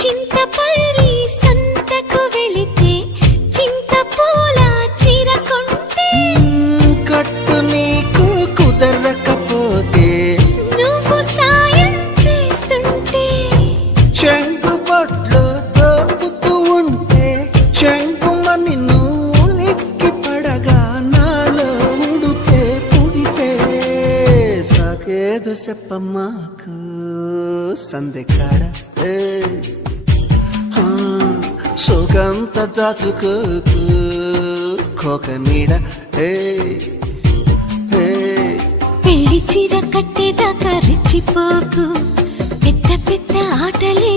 చింతపల్లి సంతకు వెళితే చింతపూల చీర కొంటే కట్టు నీకు కుదరకపోతే నువ్వు సాయం చేస్తుంటే చెంగు పట్లు దోపుతూ ఉంటే చెంగుమని నువ్వు లిక్కి పడగా నాలో ఉడితే పుడితే సాకేదు చెప్పమ్మాకు సందెకాడ సోకంత దాచుకోకు కోక నీడ పెళ్లి చీర కట్టేదాకా రెచ్చిపోకు పెద్ద పెద్ద ఆటలే